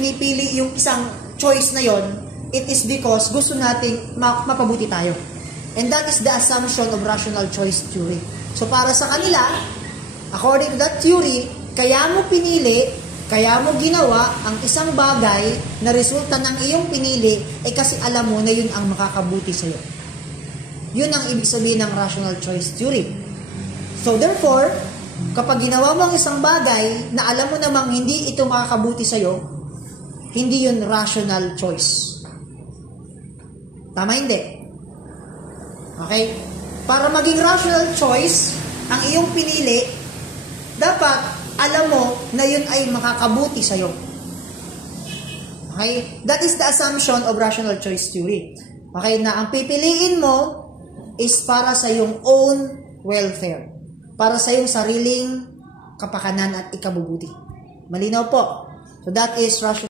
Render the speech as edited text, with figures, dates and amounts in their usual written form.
pinipili yung isang choice na yon, it is because gusto nating mapabuti tayo. And that is the assumption of rational choice theory. So para sa kanila, according to that theory, kaya mo pinili, kaya mo ginawa ang isang bagay na resulta ng iyong pinili ay kasi alam mo na yun ang makakabuti sa'yo. Yun ang ibig sabihin ng rational choice theory. So therefore, kapag ginawa mo ang isang bagay na alam mo namang hindi ito makakabuti sa'yo, hindi yun rational choice. Tama hindi? Okay? Para maging rational choice, ang iyong pinili, dapat alam mo na yun ay makakabuti sa'yo. Okay? That is the assumption of rational choice theory. Okay? Na ang pipiliin mo is para sa iyong own welfare. Para sa iyong sariling kapakanan at ikabubuti. Malinaw po. So that is rational